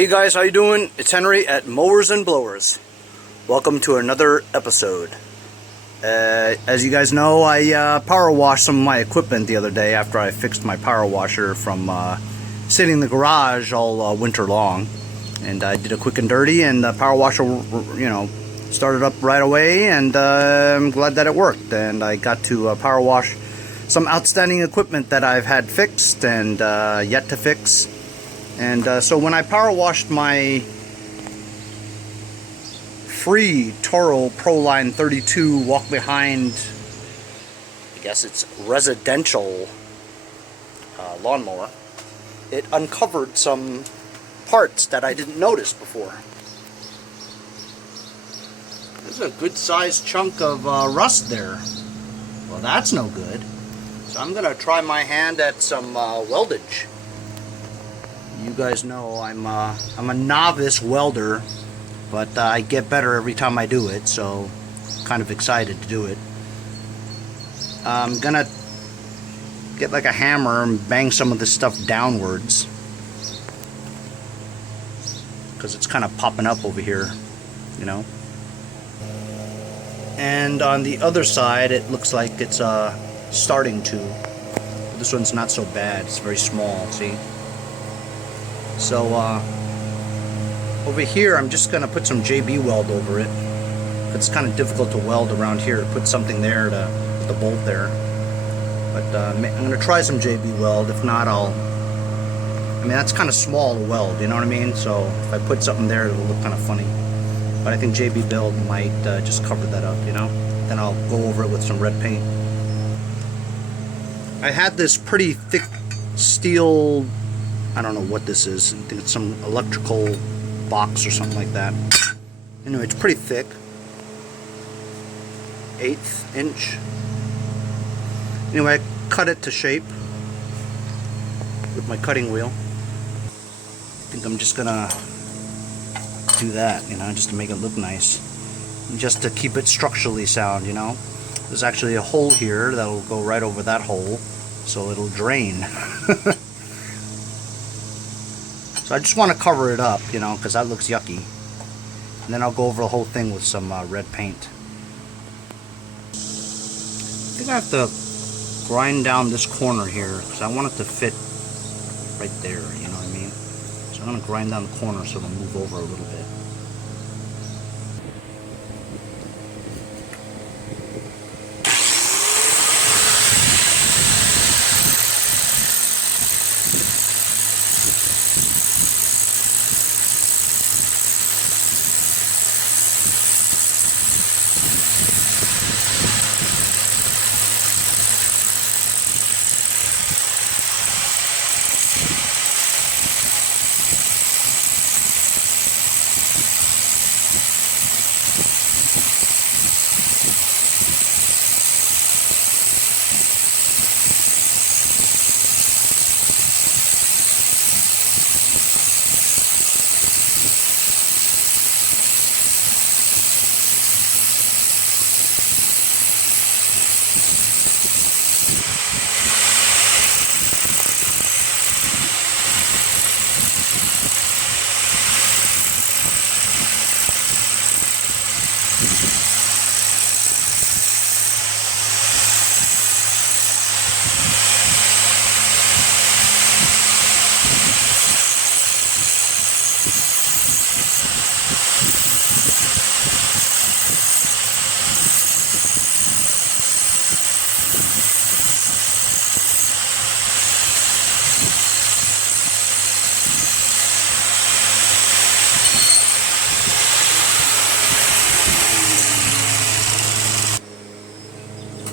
Hey guys, how you doing? It's Henry at Mowers and Blowers. Welcome to another episode. As you guys know, I power washed some of my equipment the other day after I fixed my power washer from sitting in the garage all winter long. And I did a quick and dirty, and the power washer, started up right away, and I'm glad that it worked. And I got to power wash some outstanding equipment that I've had fixed and yet to fix. And so when I power washed my free Toro Proline 32 walk behind, I guess it's residential lawnmower, it uncovered some parts that I didn't notice before. There's a good sized chunk of rust there. Well, that's no good. So I'm gonna try my hand at some weldage. You guys know I'm a novice welder, but I get better every time I do it, so I'm kind of excited to do it. I'm gonna get like a hammer and bang some of this stuff downwards, because it's kind of popping up over here, you know. And on the other side, it looks like it's starting to. This one's not so bad. It's very small, see? So over here, I'm just going to put some JB weld over it. It's kind of difficult to weld around here. Put something there to put the bolt there. But I'm going to try some JB weld. If not, that's kind of small to weld, you know what I mean? So if I put something there, it'll look kind of funny. But I think JB build might just cover that up, you know? Then I'll go over it with some red paint. I had this pretty thick steel, I don't know what this is. I think it's some electrical box or something like that. Anyway, it's pretty thick. 1/8 inch. Anyway, I cut it to shape with my cutting wheel. I think I'm just gonna do that, you know, just to make it look nice. And just to keep it structurally sound, you know. There's actually a hole here that'll go right over that hole, so it'll drain. So I just want to cover it up, you know, because that looks yucky. And then I'll go over the whole thing with some red paint. I think I have to grind down this corner here because I want it to fit right there, you know what I mean? So I'm going to grind down the corner so it'll move over a little bit.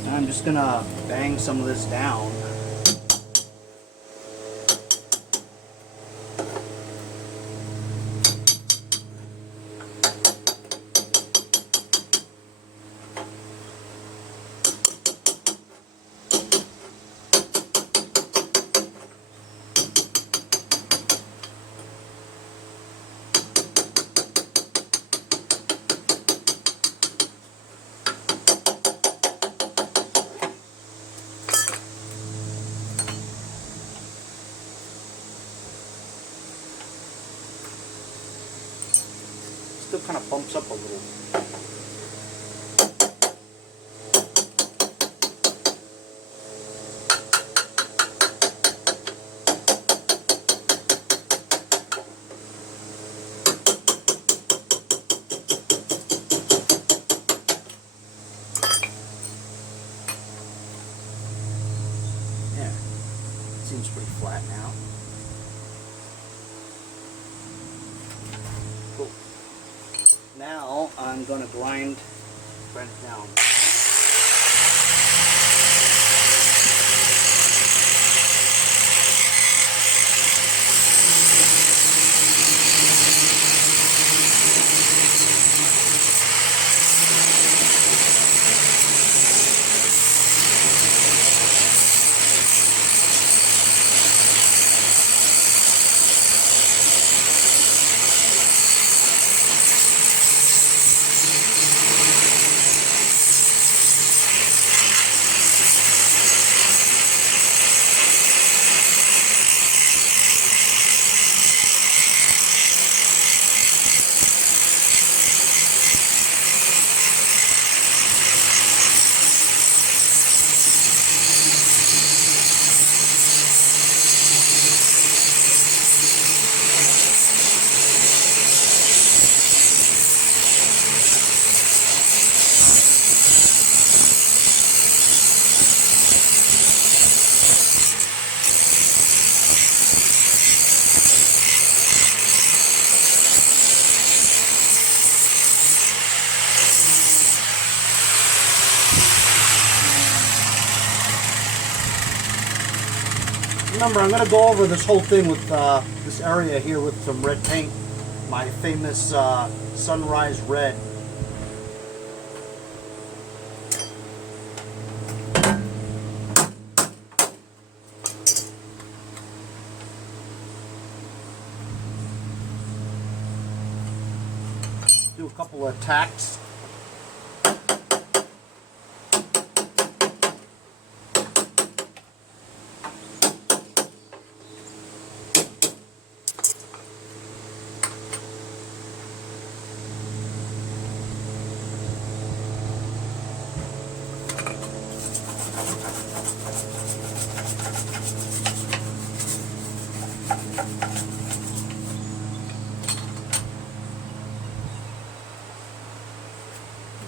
I'm just gonna bang some of this down. still kind of bumps up a little. Yeah, seems pretty flat now. Cool. Now I'm going to grind it down. Remember, I'm going to go over this whole thing with this area here with some red paint, my famous sunrise red. Do a couple of tacks.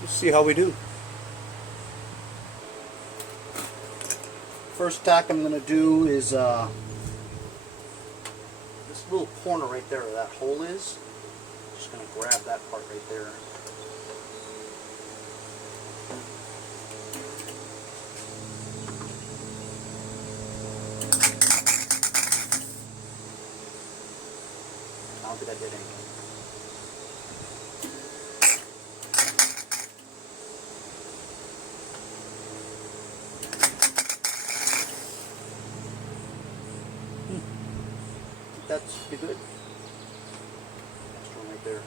See how we do. First tack I'm going to do is this little corner right there where that hole is. Just going to grab that part right there. I don't think I did anything. That's pretty good. Next one right there.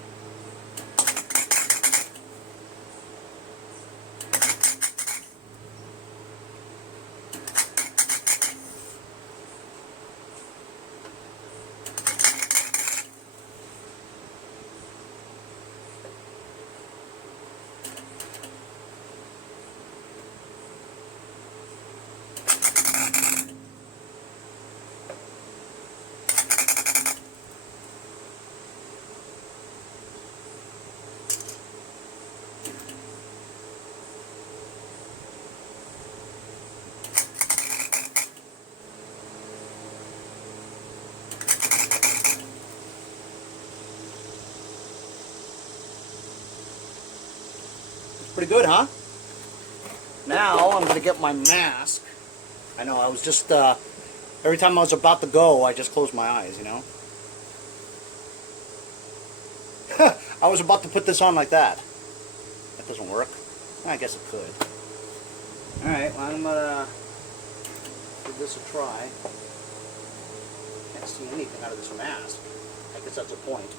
Pretty good, huh? Now I'm going to get my mask. I know, I was just, every time I was about to go, I just closed my eyes, you know? I was about to put this on like that. That doesn't work. I guess it could. Alright, well, I'm going to give this a try. Can't see anything out of this mask. I guess that's the point.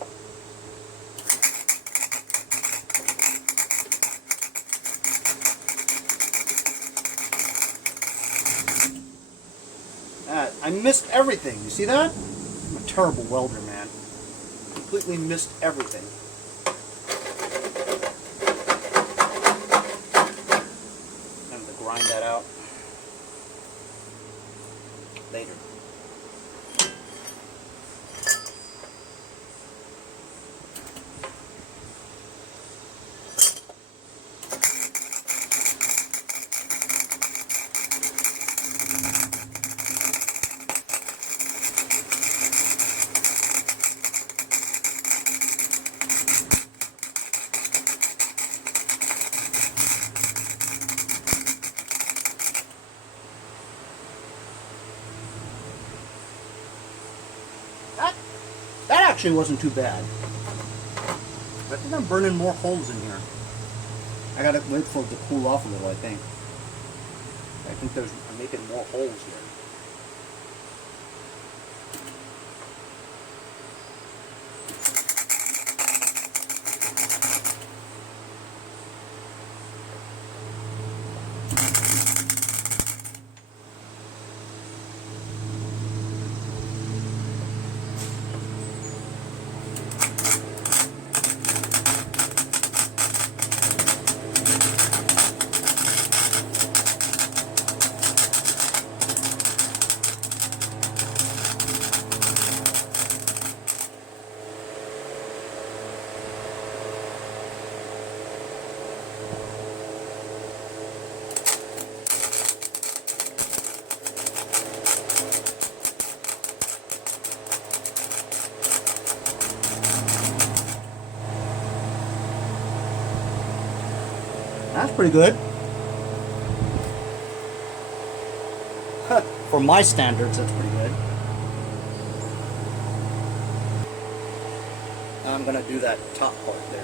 I missed everything. You see that? I'm a terrible welder, man. Completely missed everything. actually wasn't too bad. I think I'm burning more holes in here. I gotta wait for it to cool off a little, I think. I'm making more holes here. That's pretty good. For my standards, that's pretty good. I'm gonna do that top part there.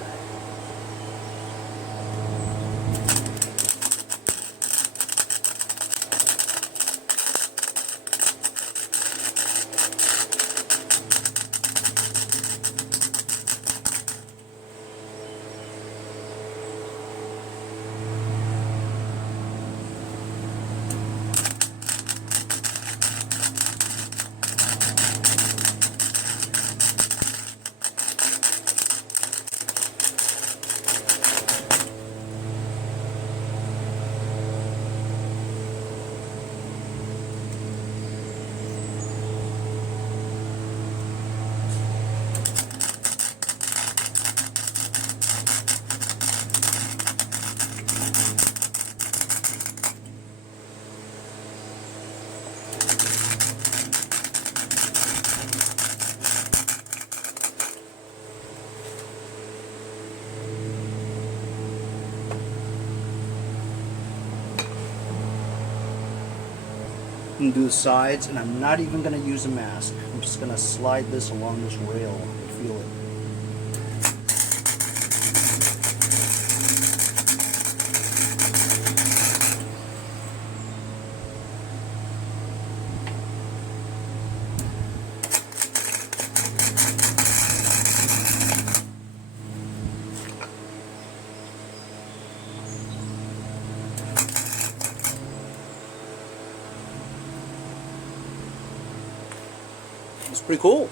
And do the sides, and I'm not even going to use a mask. I'm just going to slide this along this rail and feel it. It's pretty cool.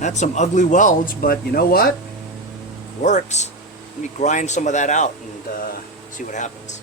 That's some ugly welds, but you know what? Works. Let me grind some of that out and see what happens.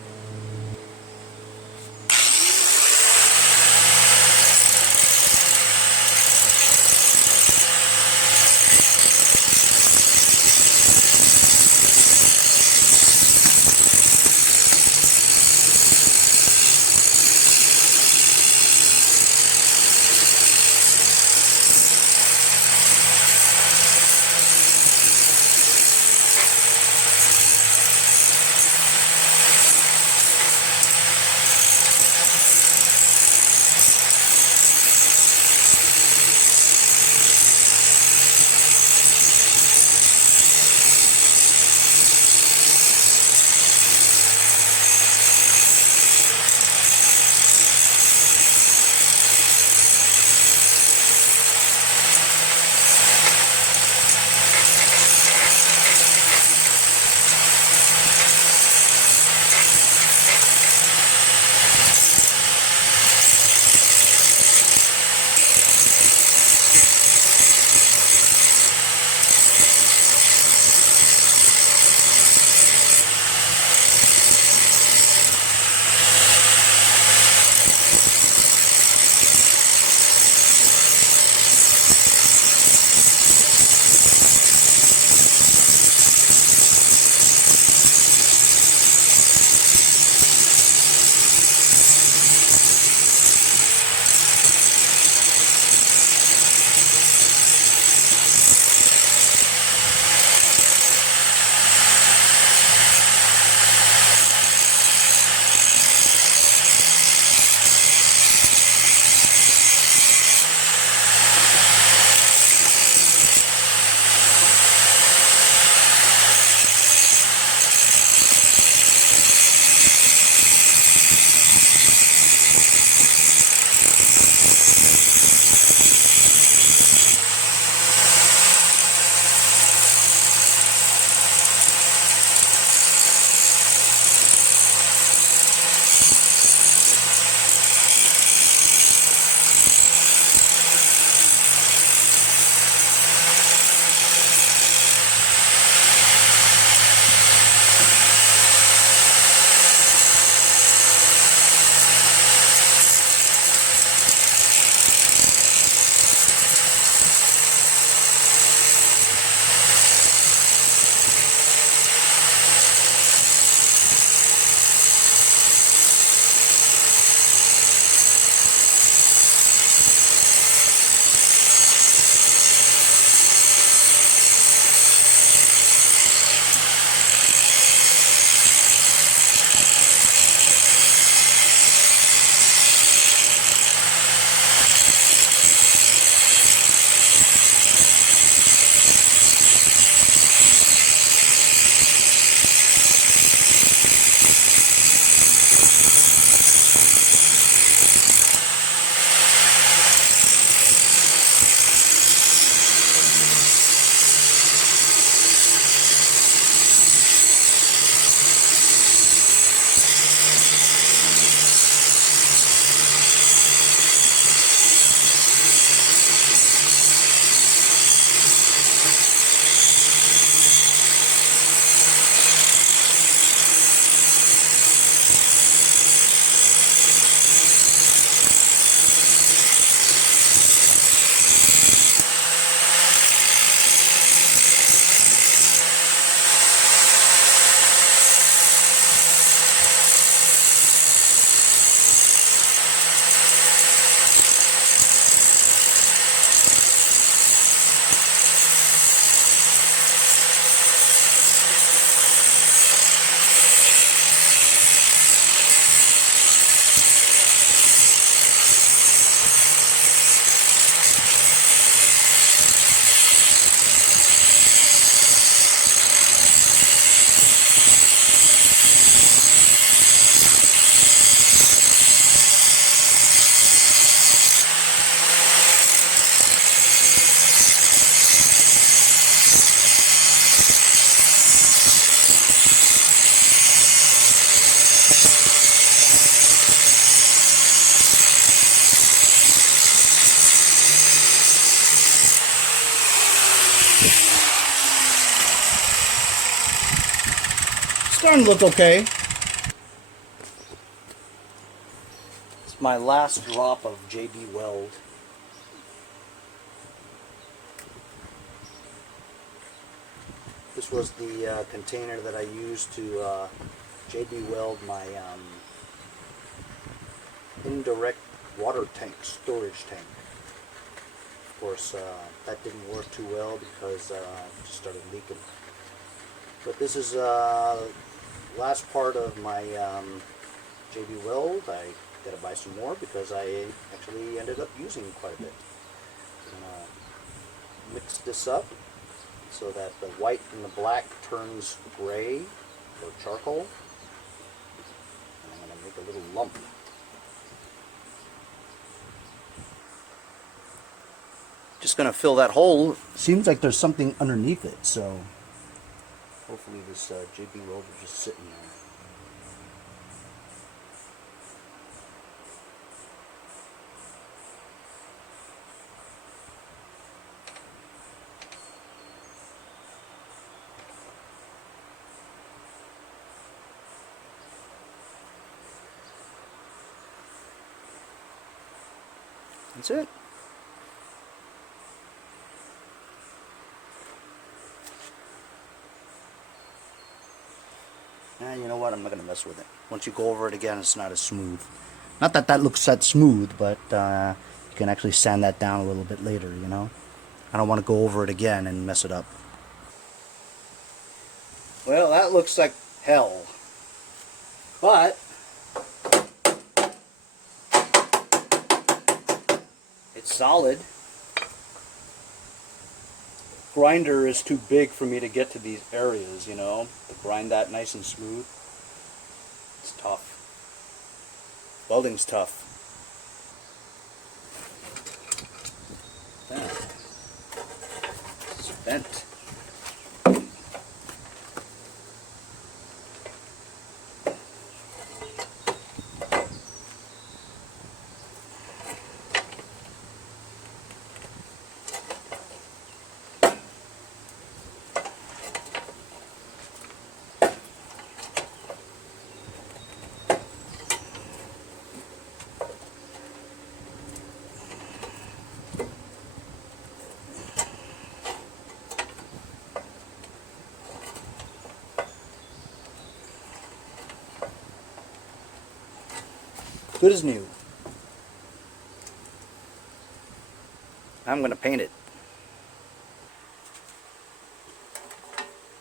starting to look okay. It's my last drop of JB Weld. This was the container that I used to JB Weld my indirect water tank, storage tank. Of course, that didn't work too well because it just started leaking. But this is last part of my JB Weld. I gotta buy some more because I actually ended up using quite a bit. I'm gonna mix this up so that the white and the black turns gray or charcoal. And I'm gonna make a little lump. Just gonna fill that hole. Seems like there's something underneath it, so hopefully this JB Weld is just sitting there. That's it. And you know what? I'm not going to mess with it. Once you go over it again, it's not as smooth. Not that that looks that smooth, but you can actually sand that down a little bit later, you know? I don't want to go over it again and mess it up. Well, that looks like hell. But it's solid. Grinder is too big for me to get to these areas, you know, to grind that nice and smooth. It's tough. Welding's tough. Yeah. It's bent. Good as new. I'm going to paint it.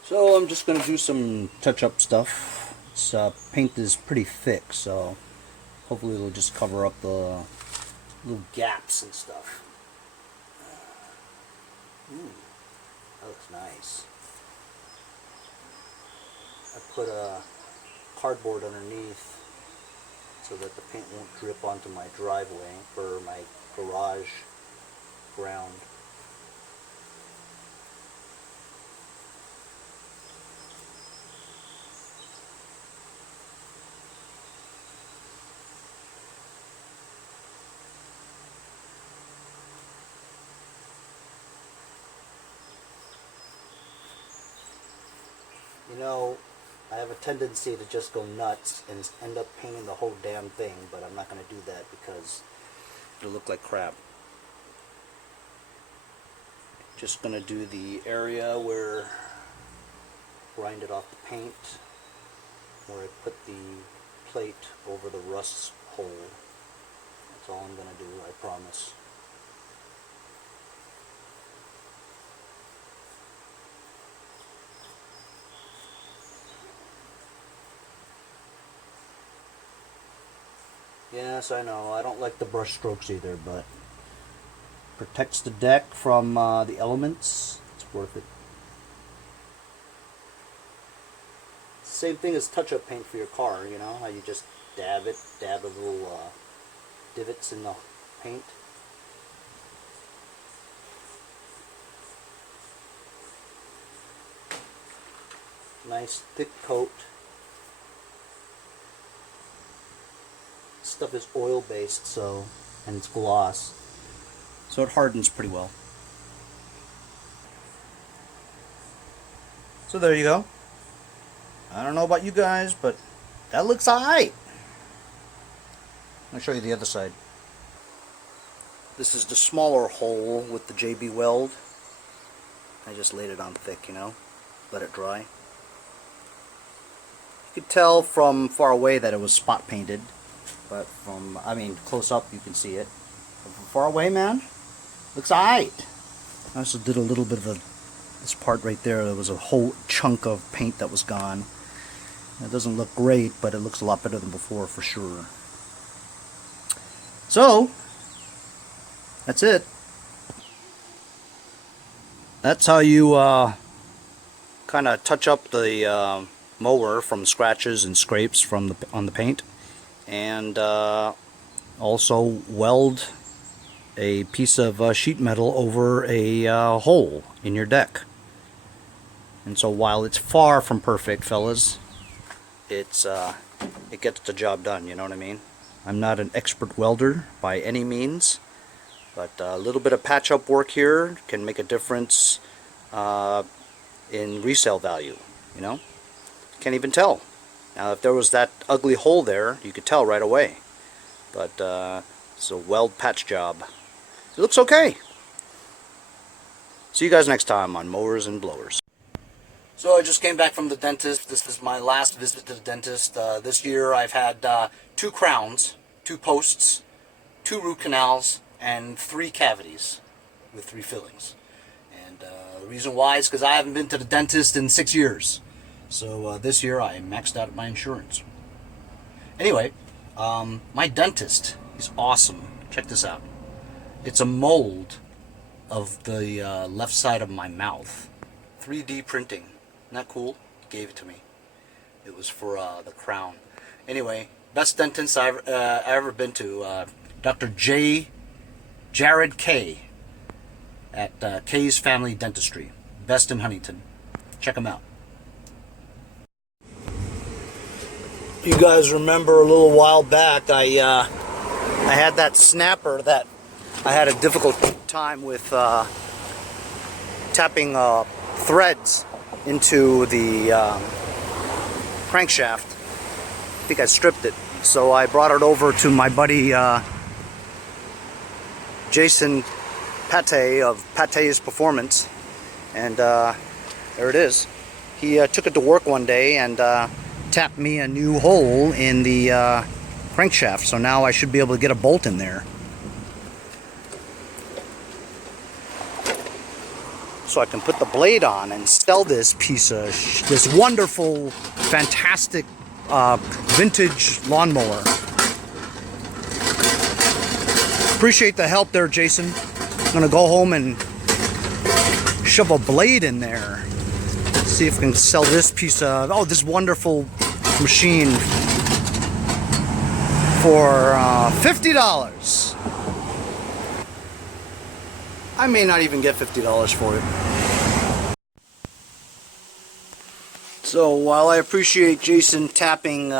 So I'm just going to do some touch-up stuff. This paint is pretty thick, so hopefully it'll just cover up the little gaps and stuff. Ooh, that looks nice. I put a cardboard underneath so that the paint won't drip onto my driveway for my garage ground. You know, I have a tendency to just go nuts and end up painting the whole damn thing, but I'm not going to do that because it'll look like crap. Just going to do the area where I grinded off the paint, where I put the plate over the rust hole. That's all I'm going to do, I promise. Yes, I know. I don't like the brush strokes either, but protects the deck from the elements. It's worth it. Same thing as touch-up paint for your car, you know, how you just dab it, dab a little divots in the paint. Nice thick coat. Stuff is oil based, so, and it's gloss, so it hardens pretty well. So there you go. I don't know about you guys, but that looks alright. I'll show you the other side. This is the smaller hole with the JB weld. I just laid it on thick, you know, let it dry. You could tell from far away that it was spot painted, but from, I mean, close up you can see it. But from far away, man, looks alright. I also did a little bit of this part right there. There was a whole chunk of paint that was gone. It doesn't look great, but it looks a lot better than before for sure. So, that's it. That's how you kind of touch up the mower from scratches and scrapes from on the paint, and also weld a piece of sheet metal over a hole in your deck. And so while it's far from perfect, fellas, it gets the job done. You know what I mean? I'm not an expert welder by any means, but a little bit of patch-up work here can make a difference in resale value, you know? Can't even tell. Now, if there was that ugly hole there, you could tell right away. But it's a weld patch job. It looks okay. See you guys next time on Mowers and Blowers. So I just came back from the dentist. This is my last visit to the dentist. This year I've had 2 crowns, 2 posts, 2 root canals, and 3 cavities with 3 fillings. And the reason why is because I haven't been to the dentist in 6 years. So this year I maxed out my insurance. Anyway, my dentist is awesome. Check this out. It's a mold of the left side of my mouth. 3D printing. Isn't that cool? He gave it to me. It was for the crown. Anyway, best dentist I've ever been to. Dr. Jared K. at K's Family Dentistry. Best in Huntington. Check him out. You guys remember a little while back I had that snapper that I had a difficult time with tapping threads into the crankshaft. I think I stripped it, so I brought it over to my buddy Jason Pate of Pate's Performance, and there it is. He took it to work one day and tapped me a new hole in the crankshaft, so now I should be able to get a bolt in there. So I can put the blade on and sell this piece of this wonderful, fantastic vintage lawnmower. Appreciate the help there, Jason. I'm gonna go home and shove a blade in there. See if we can sell this piece of this wonderful machine for $50. I may not even get $50 for it. So while I appreciate Jason tapping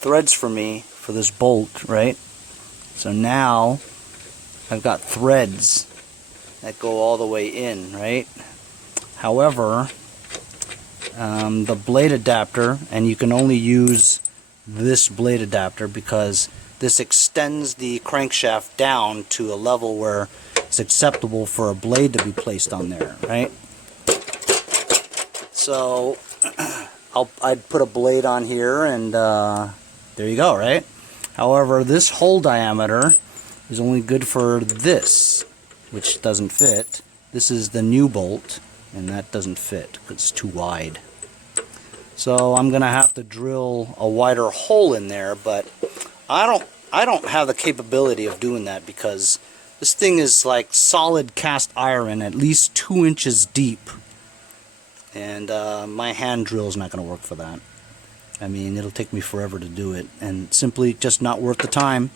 threads for me for this bolt, right? So now I've got threads that go all the way in, right? However, the blade adapter, and you can only use this blade adapter because this extends the crankshaft down to a level where it's acceptable for a blade to be placed on there, right? So I'd put a blade on here, and there you go, right? However, this hole diameter is only good for this, which doesn't fit. This is the new bolt, and that doesn't fit because it's too wide. So I'm gonna have to drill a wider hole in there, but I don't have the capability of doing that because this thing is like solid cast iron, at least 2 inches deep, and my hand drill is not going to work for that. I mean, it'll take me forever to do it, and simply just not worth the time.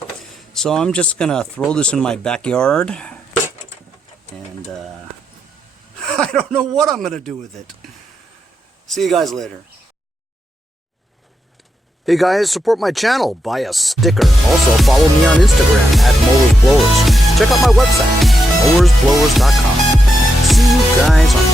So I'm just gonna throw this in my backyard, and I don't know what I'm gonna do with it. See you guys later. Hey guys, support my channel, buy a sticker. Also follow me on Instagram at Mowers Blowers. Check out my website, mowersblowers.com. See you guys on